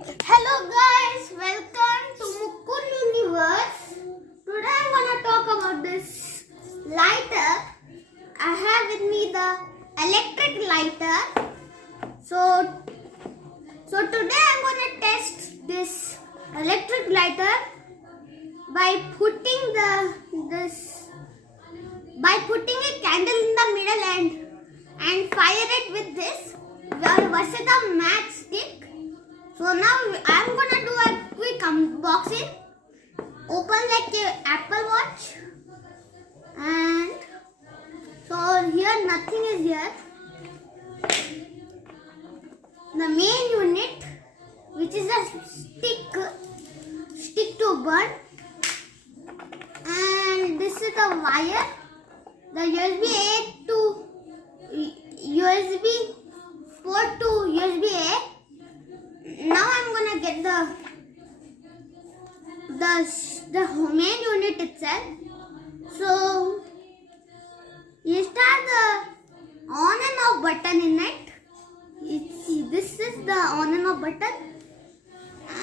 Hello guys, welcome to Mukund Universe. Today I'm gonna talk about this lighter. I have with me the electric lighter. So today I'm gonna test this electric lighter by putting a candle in the middle and fire it with this versus the matchstick. So now I'm gonna do a quick unboxing. Open like a Apple Watch, and so here nothing is here. The main unit, which is a stick to burn, and this is the wire, the USB A to USB port to USB A. Now I'm gonna get the main unit itself. So you start the on and off button in it. This is the on and off button,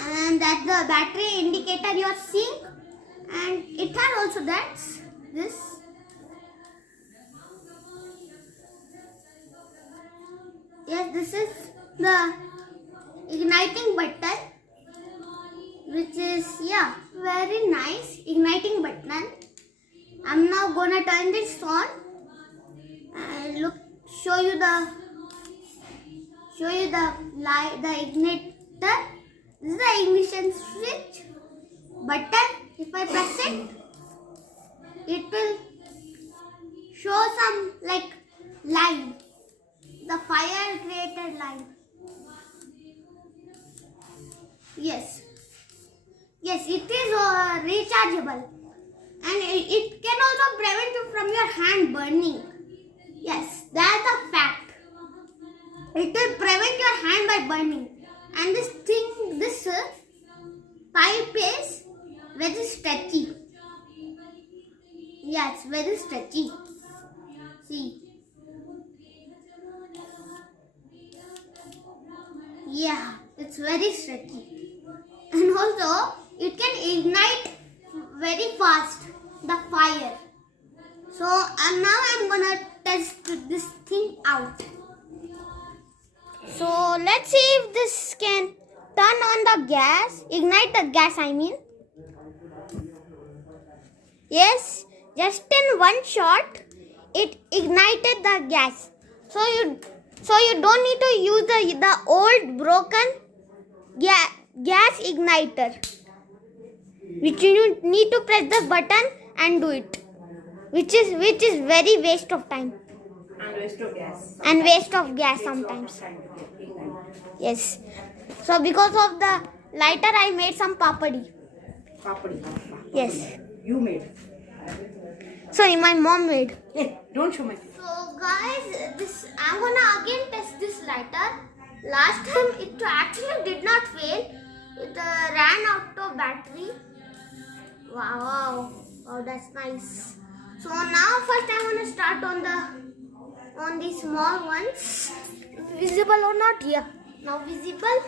and that's the battery indicator you are seeing, and it has also this. Yes, this is the igniting button, which is very nice igniting button. I'm now gonna turn this on and show you the light, the igniter. This is the ignition switch button. If I press it, it will show some like line, the fire created line. Yes, it is rechargeable, and it can also prevent you from your hand burning. Yes, that's a fact. It will prevent your hand by burning. And this pipe is very stretchy. Yeah, it's very stretchy. See. Yeah, it's very stretchy. And also, it can ignite very fast the fire. So now I'm gonna test this thing out. So let's see if this can turn on the gas, ignite the gas I mean. Yes, just in one shot it ignited the gas. So you don't need to use the old broken gas igniter, which you need to press the button and do it, which is very waste of time and waste of gas sometimes. Yes, so because of the lighter I made some papadi. Yes, You made. sorry, my mom made. Hey, don't show my. So guys, I'm gonna again test this lighter. Last time it actually did not fail. It ran out of battery. Wow, that's nice. So now first I'm gonna start on the small ones. Visible or not? Yeah, now visible.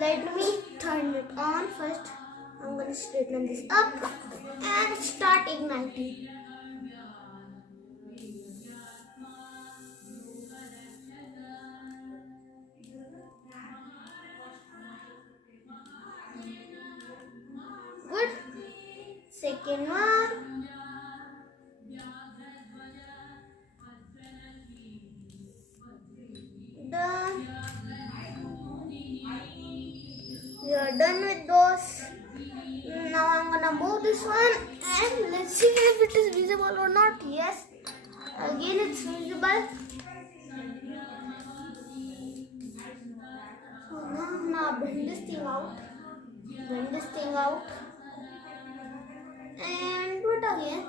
Let me turn it on first. I'm gonna straighten this up and start igniting. Good. Second one. Done. We are done with those. Now I'm gonna move this one and let's see if it is visible or not. Yes. Again it's visible. So now bring this thing out. Bring this thing out. And do it again.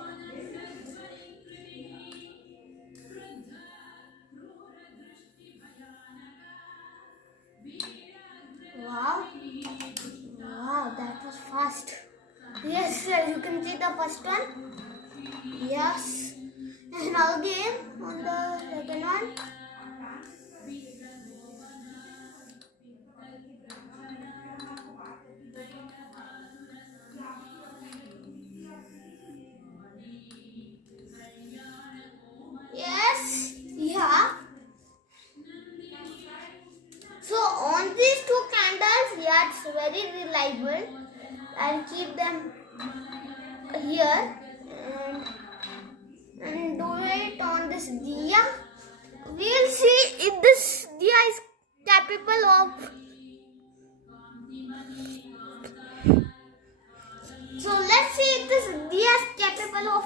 Wow, that was fast. Yes, you can see the first one. Yes. And now again on the second one. I'll keep them here and do it on this diya. We'll see if this diya is capable of. So let's see if this diya is capable of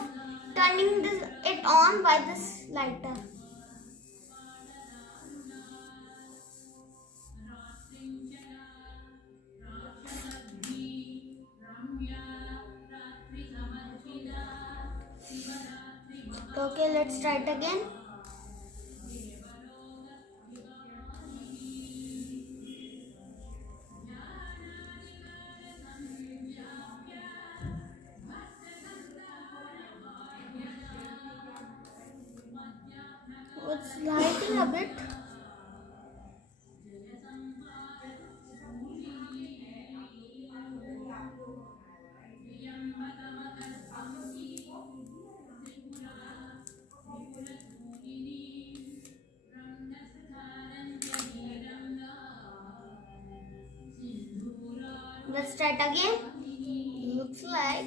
turning it on by this lighter. Okay, let's try it again. It's lighting a bit. Let's try it again. Looks like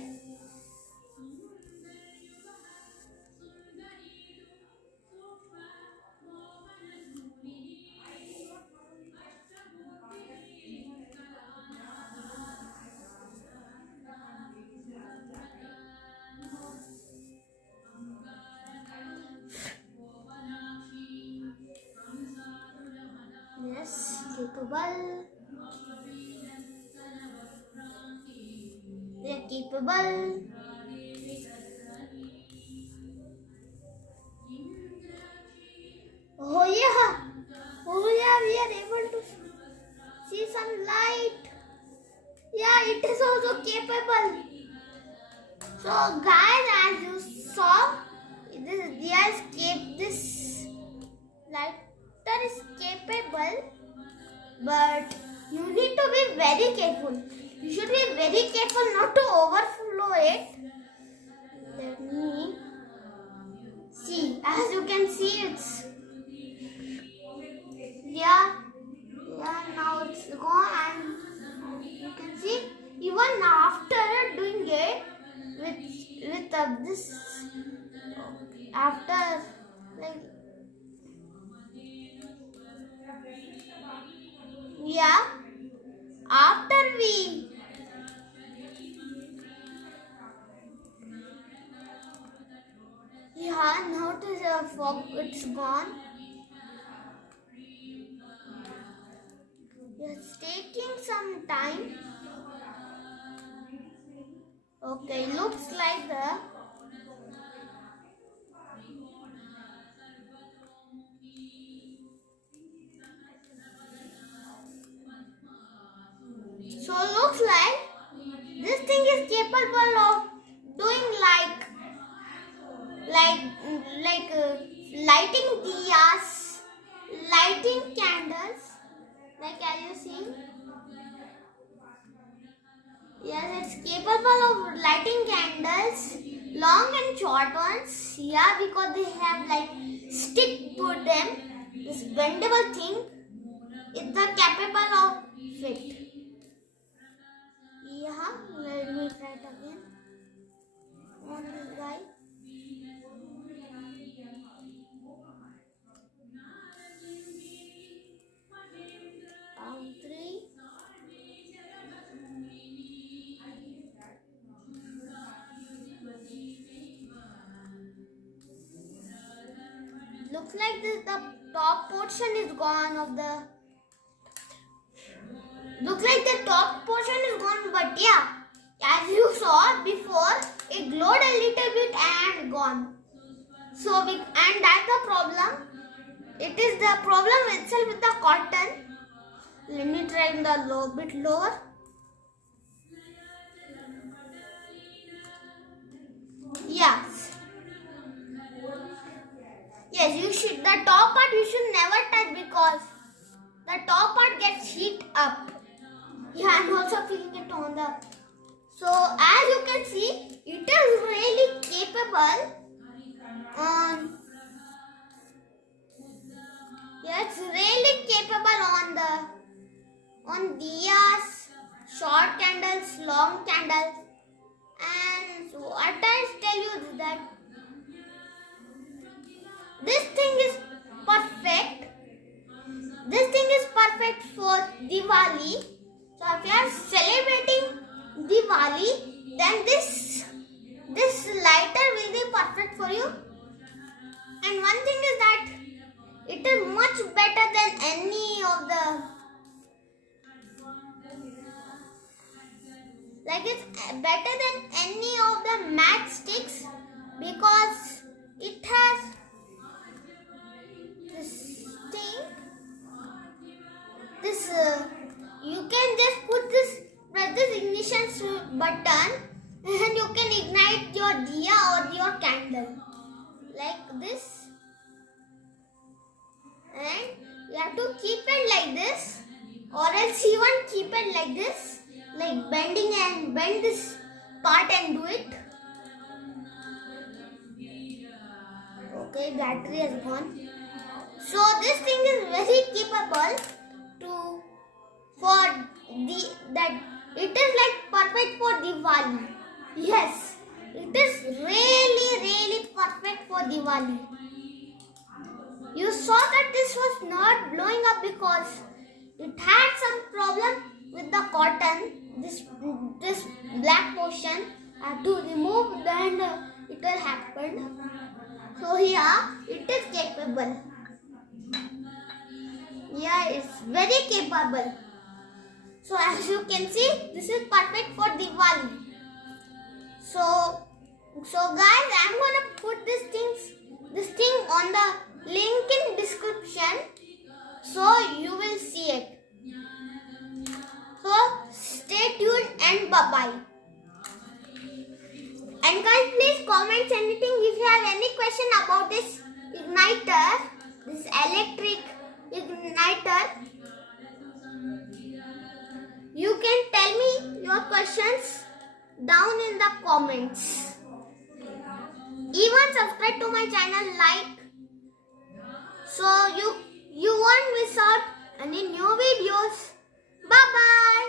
yes, capable. They're capable. Oh yeah, we are able to see some light. Yeah, it is also capable. So guys, as you saw, this lighter is capable, but you need to be very careful. You should be very careful not to overflow it. Let me see. As you can see, it's yeah. Now it's gone, and you can see even after doing it with this after like yeah after we now it is a fog, it's gone. It's taking some time. Okay, looks like the so looks like this thing is capable of doing lighting diyas, lighting candles, like as you see. Yes, it's capable of lighting candles, long and short ones. Yeah, because they have like stick to them. This bendable thing is the capable of it. Yeah, let me try it again on this guy. Count 3. Looks like the top portion is gone of the. Looks like the top portion is gone, but yeah, as you saw before, it glowed a little bit and gone. So and that's the problem. It is the problem itself with the cotton. Let me try the bit lower. Yes. Yes, you should. The top part you should never touch because the top part gets heat up. Yeah, I'm also feeling it on the. So as you can see, it is really capable on. Yeah, it's really capable on diyas, short candles, long candles, and what I tell you is that this thing is perfect. This thing is perfect for Diwali. So if you are celebrating Diwali, then this lighter will be perfect for you. And one thing is that it is much better than any of the, like it's better than any of the matchsticks because it has this thing. You can just press this ignition button and you can ignite your diya or your candle like this, and you have to keep it like this, or else you won't keep it like this, like bend this part and do it. Okay, battery has gone. So this thing is very capable it is like perfect for Diwali. Yes, it is really perfect for Diwali. You saw that this was not blowing up because it had some problem with the cotton. This black portion I had to remove, then it will happen. So here it is capable. Yeah, it's very capable. So as you can see, this is perfect for Diwali. So guys, I'm gonna put this thing on the link in description, so you will see it. So stay tuned and bye bye. And guys, please comment anything if you have any question about this igniter, this electric igniter. You can tell me your questions down in the comments. Even subscribe to my channel, like, so you won't miss out any new videos. Bye bye.